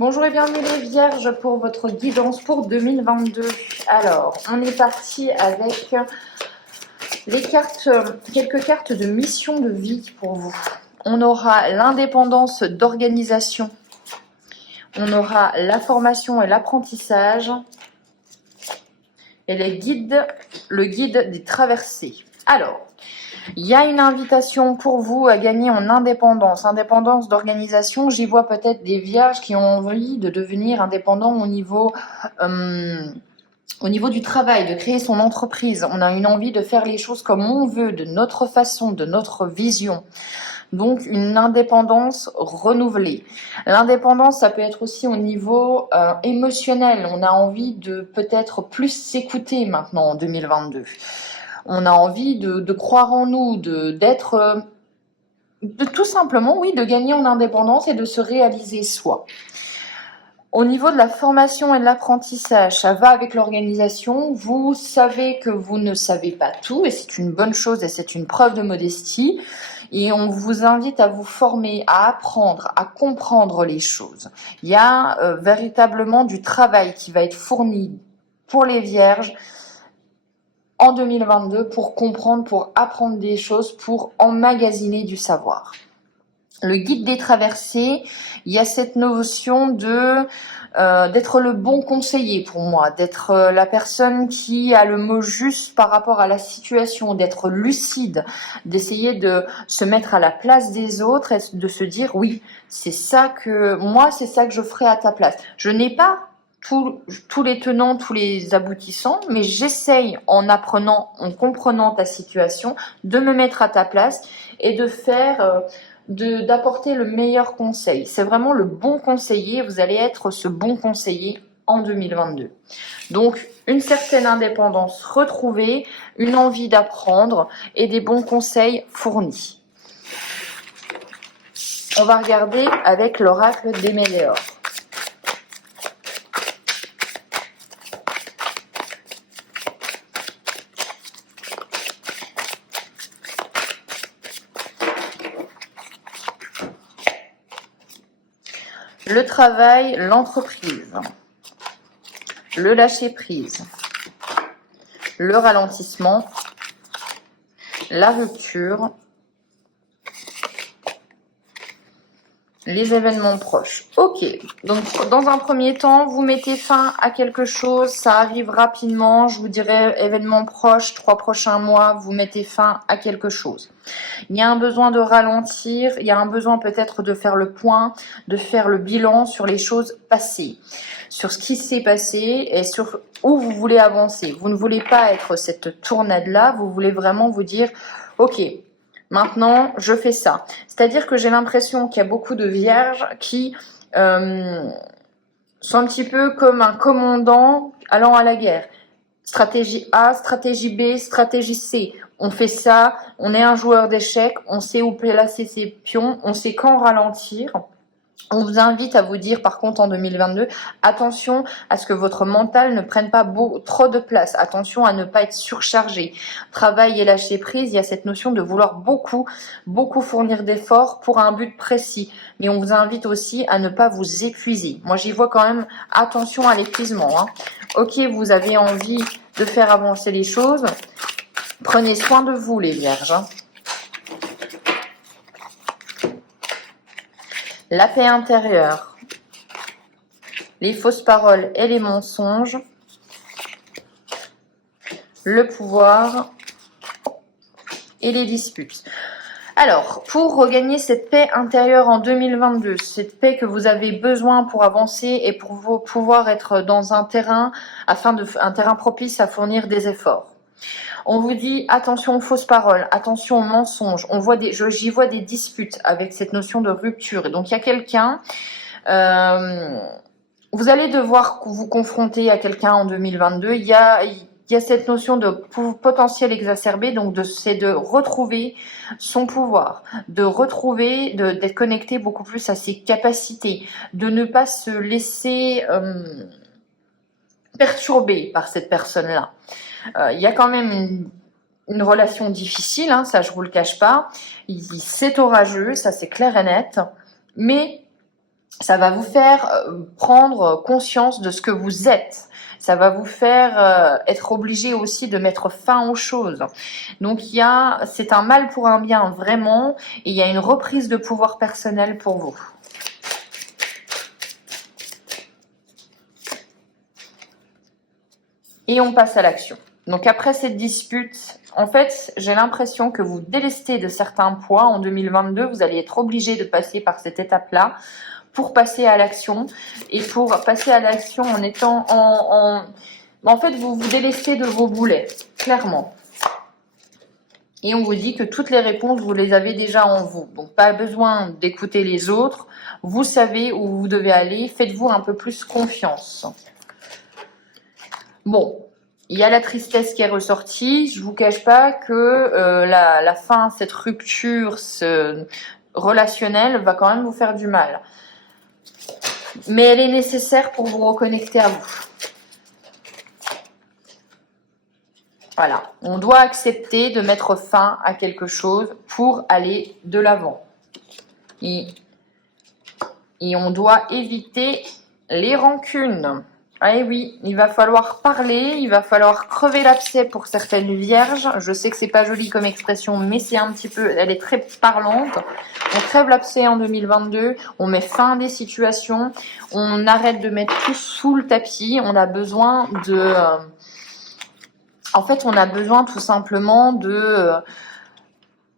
Bonjour et bienvenue les Vierges pour votre guidance pour 2022. Alors, on est parti avec les cartes, quelques cartes de mission de vie pour vous. On aura l'indépendance d'organisation. On aura la formation et l'apprentissage. Et le guide des traversées. Alors, il y a une invitation pour vous à gagner en indépendance. Indépendance d'organisation, j'y vois peut-être des vierges qui ont envie de devenir indépendants au niveau du travail, de créer son entreprise. On a une envie de faire les choses comme on veut, de notre façon, de notre vision. Donc, une indépendance renouvelée. L'indépendance, ça peut être aussi au niveau émotionnel. On a envie de peut-être plus s'écouter maintenant en 2022. On a envie de croire en nous, d'être tout simplement, oui, de gagner en indépendance et de se réaliser soi. Au niveau de la formation et de l'apprentissage, ça va avec l'organisation. Vous savez que vous ne savez pas tout et c'est une bonne chose et c'est une preuve de modestie. Et on vous invite à vous former, à apprendre, à comprendre les choses. Il y a véritablement du travail qui va être fourni pour les vierges en 2022 pour comprendre, pour apprendre des choses, pour emmagasiner du savoir. Le guide des traversées, il y a cette notion d'être le bon conseiller pour moi, d'être la personne qui a le mot juste par rapport à la situation, d'être lucide, d'essayer de se mettre à la place des autres et de se dire oui, c'est ça que je ferai à ta place. Je n'ai pas tous les tenants, tous les aboutissants, mais j'essaye en apprenant, en comprenant ta situation, de me mettre à ta place et de faire d'apporter le meilleur conseil. C'est vraiment le bon conseiller, vous allez être ce bon conseiller en 2022. Donc, une certaine indépendance retrouvée, une envie d'apprendre et des bons conseils fournis. On va regarder avec l'oracle des Méléores. Le travail, l'entreprise, le lâcher-prise, le ralentissement, la rupture, les événements proches. Ok, donc dans un premier temps, vous mettez fin à quelque chose, ça arrive rapidement, je vous dirais événements proches, 3 prochains mois, vous mettez fin à quelque chose. Il y a un besoin de ralentir, il y a un besoin peut-être de faire le point, de faire le bilan sur les choses passées, sur ce qui s'est passé et sur où vous voulez avancer. Vous ne voulez pas être cette tournade-là, vous voulez vraiment vous dire « Ok, maintenant, je fais ça ». C'est-à-dire que j'ai l'impression qu'il y a beaucoup de vierges qui sont un petit peu comme un commandant allant à la guerre. Stratégie A, stratégie B, stratégie C. On fait ça, on est un joueur d'échecs, on sait où placer ses pions, on sait quand ralentir. On vous invite à vous dire par contre en 2022, attention à ce que votre mental ne prenne pas trop de place, attention à ne pas être surchargé. Travail et lâcher prise, il y a cette notion de vouloir beaucoup fournir d'efforts pour un but précis. Mais on vous invite aussi à ne pas vous épuiser. Moi j'y vois quand même attention à l'épuisement. Hein. Ok, vous avez envie de faire avancer les choses, prenez soin de vous les vierges. Hein. La paix intérieure, les fausses paroles et les mensonges, le pouvoir et les disputes. Alors, pour regagner cette paix intérieure en 2022, cette paix que vous avez besoin pour avancer et pour pouvoir être dans un terrain, un terrain propice à fournir des efforts. On vous dit attention aux fausses paroles, attention aux mensonges. J'y vois des disputes avec cette notion de rupture. Et donc il y a quelqu'un, vous allez devoir vous confronter à quelqu'un en 2022. Il y a cette notion de potentiel exacerbé, donc c'est de retrouver son pouvoir, d'être connecté beaucoup plus à ses capacités, de ne pas se laisser perturber par cette personne-là. Il y a quand même une relation difficile, hein, ça je vous le cache pas. C'est orageux, ça c'est clair et net, mais Ça va vous faire prendre conscience de ce que vous êtes. Ça va vous faire être obligé aussi de mettre fin aux choses. Donc c'est un mal pour un bien vraiment, et il y a une reprise de pouvoir personnel pour vous. Et on passe à l'action. Donc après cette dispute, en fait, j'ai l'impression que vous délestez de certains poids en 2022. Vous allez être obligé de passer par cette étape-là pour passer à l'action. Et pour passer à l'action en étant en fait, vous vous délestez de vos boulets, clairement. Et on vous dit que toutes les réponses, vous les avez déjà en vous. Donc, pas besoin d'écouter les autres. Vous savez où vous devez aller. Faites-vous un peu plus confiance. Bon, il y a la tristesse qui est ressortie. Je vous cache pas que la fin, cette rupture relationnelle va quand même vous faire du mal. Mais elle est nécessaire pour vous reconnecter à vous. Voilà, on doit accepter de mettre fin à quelque chose pour aller de l'avant. Et on doit éviter les rancunes. Ah oui, il va falloir parler, il va falloir crever l'abcès pour certaines vierges. Je sais que c'est pas joli comme expression, mais c'est un petit peu, elle est très parlante. On crève l'abcès en 2022, on met fin à des situations, on arrête de mettre tout sous le tapis. On a besoin en fait, on a besoin tout simplement de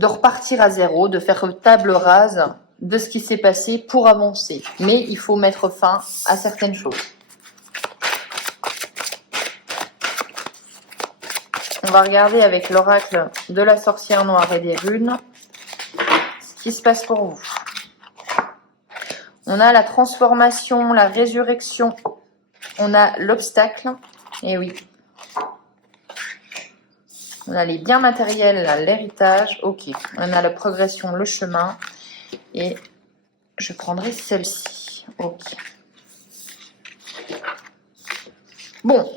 repartir à zéro, de faire table rase de ce qui s'est passé pour avancer. Mais il faut mettre fin à certaines choses. On va regarder avec l'oracle de la sorcière noire et des runes ce qui se passe pour vous. On a la transformation, la résurrection. On a l'obstacle. Et oui. On a les biens matériels, l'héritage. Ok. On a la progression, le chemin. Et je prendrai celle-ci. Ok. Bon.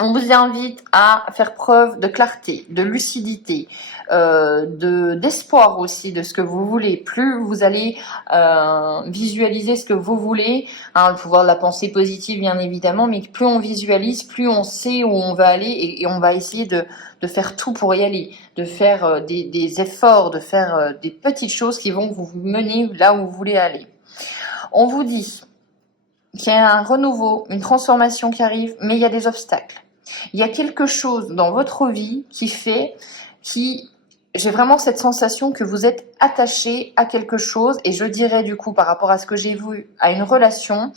On vous invite à faire preuve de clarté, de lucidité, d'espoir aussi de ce que vous voulez. Plus vous allez visualiser ce que vous voulez, hein, le pouvoir de la pensée positive bien évidemment, mais plus on visualise, plus on sait où on va aller et on va essayer de faire tout pour y aller, de faire des efforts, de faire des petites choses qui vont vous mener là où vous voulez aller. On vous dit qu'il y a un renouveau, une transformation qui arrive, mais il y a des obstacles. Il y a quelque chose dans votre vie j'ai vraiment cette sensation que vous êtes attaché à quelque chose, et je dirais du coup par rapport à ce que j'ai vu, à une relation,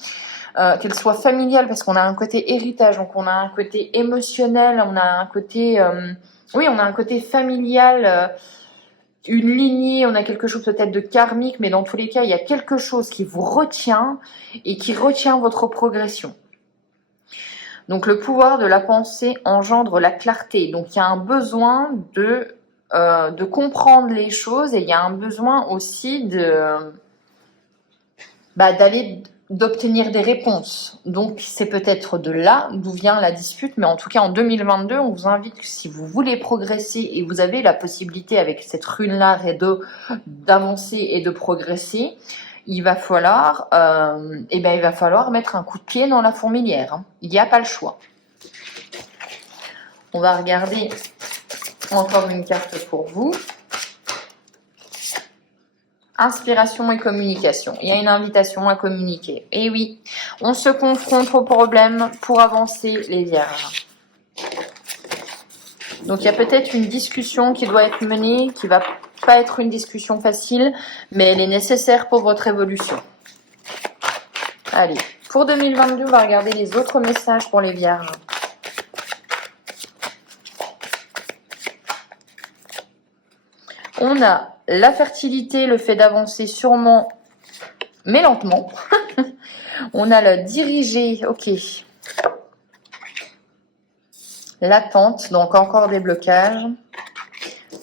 qu'elle soit familiale, parce qu'on a un côté héritage, donc on a un côté émotionnel, on a un côté, on a un côté familial, une lignée, on a quelque chose peut-être de karmique, mais dans tous les cas, il y a quelque chose qui vous retient et qui retient votre progression. Donc le pouvoir de la pensée engendre la clarté. Donc il y a un besoin de comprendre les choses, et il y a un besoin aussi d'obtenir des réponses. Donc c'est peut-être de là d'où vient la dispute, mais en tout cas en 2022, on vous invite, si vous voulez progresser et vous avez la possibilité avec cette rune-là d'avancer et de progresser, il va falloir mettre un coup de pied dans la fourmilière. Hein. Il n'y a pas le choix. On va regarder encore une carte pour vous. Inspiration et communication. Il y a une invitation à communiquer. Et oui, on se confronte aux problèmes pour avancer, les vierges. Donc il y a peut-être une discussion qui doit être menée, qui va pas être une discussion facile, mais elle est nécessaire pour votre évolution. Allez, pour 2022, on va regarder les autres messages pour les vierges. On a la fertilité, le fait d'avancer sûrement, mais lentement. On a le diriger, ok. L'attente, donc encore des blocages.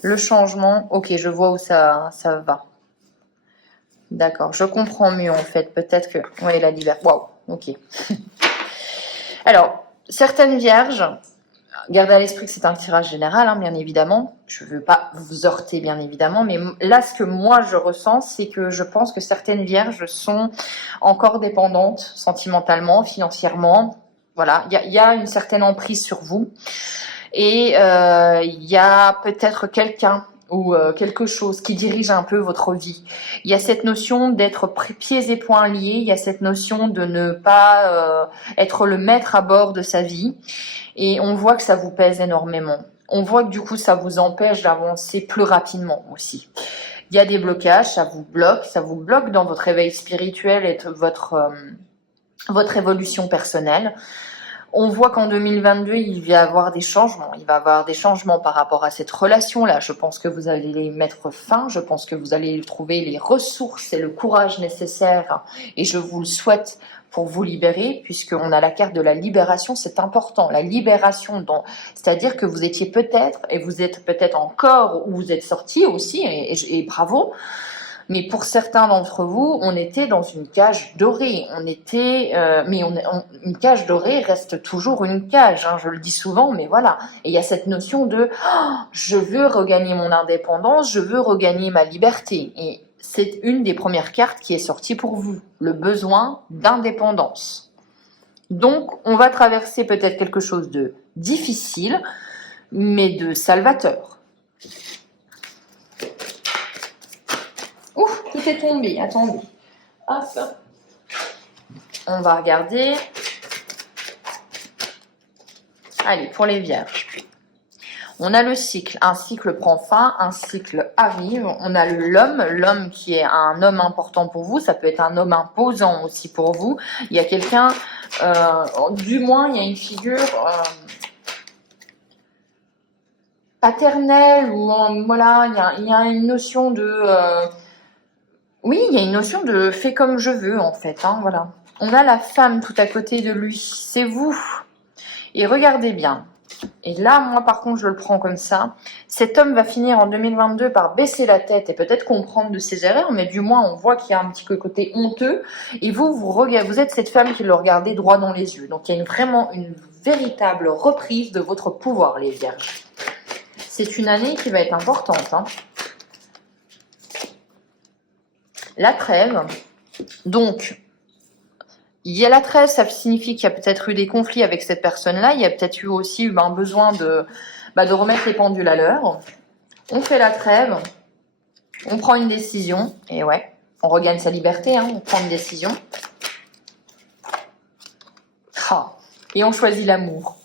Le changement, ok, je vois où ça va. D'accord, je comprends mieux en fait. Peut-être que... Oui, la liberté. Waouh, ok. Alors, certaines vierges, Gardez à l'esprit que c'est un tirage général, hein, bien évidemment. Je ne veux pas vous heurter, bien évidemment. Mais là, ce que moi, je ressens, c'est que je pense que certaines vierges sont encore dépendantes sentimentalement, financièrement. Voilà, il y a une certaine emprise sur vous. Et il y a peut-être quelqu'un ou quelque chose qui dirige un peu votre vie. Il y a cette notion d'être pieds et poings liés, il y a cette notion de ne pas être le maître à bord de sa vie, et on voit que ça vous pèse énormément. On voit que du coup ça vous empêche d'avancer plus rapidement aussi. Il y a des blocages, ça vous bloque dans votre éveil spirituel et votre évolution personnelle. On voit qu'en 2022, il va y avoir des changements. Il va y avoir des changements par rapport à cette relation-là. Je pense que vous allez y mettre fin. Je pense que vous allez trouver les ressources et le courage nécessaires. Et je vous le souhaite pour vous libérer, puisqu'on a la carte de la libération. C'est important. La libération, c'est-à-dire que vous étiez peut-être, et vous êtes peut-être encore, ou vous êtes sorti aussi, et bravo. Mais pour certains d'entre vous, on était dans une cage dorée. Une cage dorée reste toujours une cage. Hein, je le dis souvent, mais voilà. Et il y a cette notion de je veux regagner mon indépendance, je veux regagner ma liberté. Et c'est une des premières cartes qui est sortie pour vous, le besoin d'indépendance. Donc, on va traverser peut-être quelque chose de difficile, mais de salvateur. Ouf, tout est tombé, attendez. Hop. On va regarder. Allez, pour les vierges. On a le cycle. Un cycle prend fin, un cycle arrive. On a l'homme qui est un homme important pour vous. Ça peut être un homme imposant aussi pour vous. Il y a quelqu'un, du moins, il y a une figure paternelle ou voilà, il y a une notion de... Oui, il y a une notion de fais comme je veux, en fait. Hein, voilà. On a la femme tout à côté de lui. C'est vous. Et regardez bien. Et là, moi, par contre, je le prends comme ça. Cet homme va finir en 2022 par baisser la tête et peut-être comprendre de ses erreurs, mais du moins, on voit qu'il y a un petit côté honteux. Et vous êtes cette femme qui le regardait droit dans les yeux. Donc, il y a vraiment une véritable reprise de votre pouvoir, les vierges. C'est une année qui va être importante, hein. La trêve, donc, il y a la trêve, ça signifie qu'il y a peut-être eu des conflits avec cette personne-là, il y a peut-être eu aussi un besoin de remettre les pendules à l'heure. On fait la trêve, on prend une décision, et ouais, on regagne sa liberté, hein, on prend une décision. Et on choisit l'amour.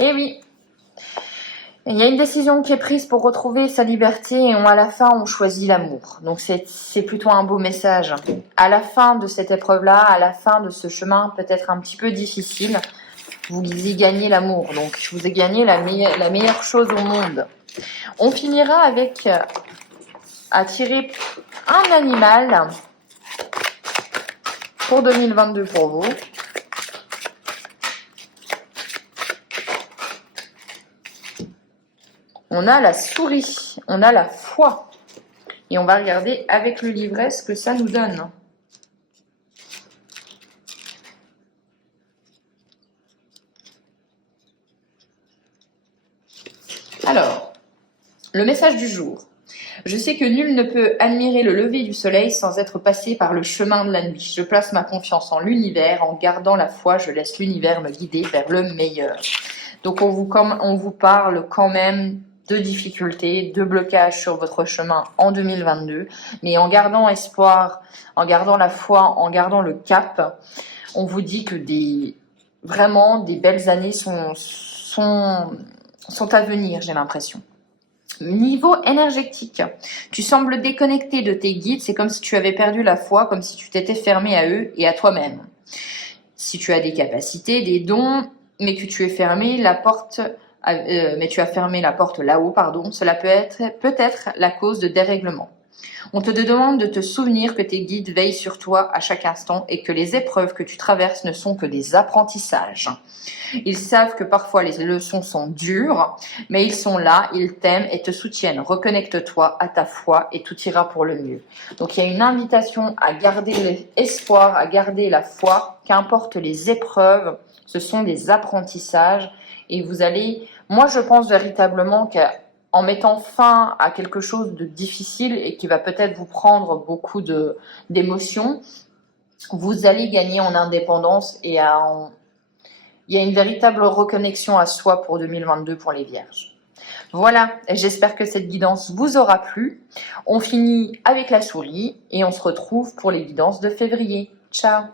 Et oui, il y a une décision qui est prise pour retrouver sa liberté et à la fin, on choisit l'amour. Donc, c'est plutôt un beau message. À la fin de cette épreuve-là, à la fin de ce chemin peut-être un petit peu difficile, vous y gagnez l'amour. Donc, je vous ai gagné la meilleure chose au monde. On finira avec à tirer un animal pour 2022 pour vous. On a la souris, on a la foi. Et on va regarder avec le livret ce que ça nous donne. Alors, le message du jour. Je sais que nul ne peut admirer le lever du soleil sans être passé par le chemin de la nuit. Je place ma confiance en l'univers. En gardant la foi, je laisse l'univers me guider vers le meilleur. Donc, on vous parle quand même de difficultés, de blocages sur votre chemin en 2022. Mais en gardant espoir, en gardant la foi, en gardant le cap, on vous dit que vraiment des belles années sont à venir, j'ai l'impression. Niveau énergétique, tu sembles déconnecté de tes guides, c'est comme si tu avais perdu la foi, comme si tu t'étais fermé à eux et à toi-même. Si tu as des capacités, des dons, mais que tu es fermé la porte, mais tu as fermé la porte là-haut, pardon, cela peut être la cause de dérèglement. On te demande de te souvenir que tes guides veillent sur toi à chaque instant et que les épreuves que tu traverses ne sont que des apprentissages. Ils savent que parfois les leçons sont dures, mais ils sont là, ils t'aiment et te soutiennent. Reconnecte-toi à ta foi et tout ira pour le mieux. Donc il y a une invitation à garder l'espoir, à garder la foi, qu'importe les épreuves, ce sont des apprentissages Et vous allez, moi je pense véritablement qu'en mettant fin à quelque chose de difficile et qui va peut-être vous prendre beaucoup d'émotions, vous allez gagner en indépendance et il y a une véritable reconnexion à soi pour 2022 pour les Vierges. Voilà, j'espère que cette guidance vous aura plu. On finit avec la souris et on se retrouve pour les guidances de février. Ciao!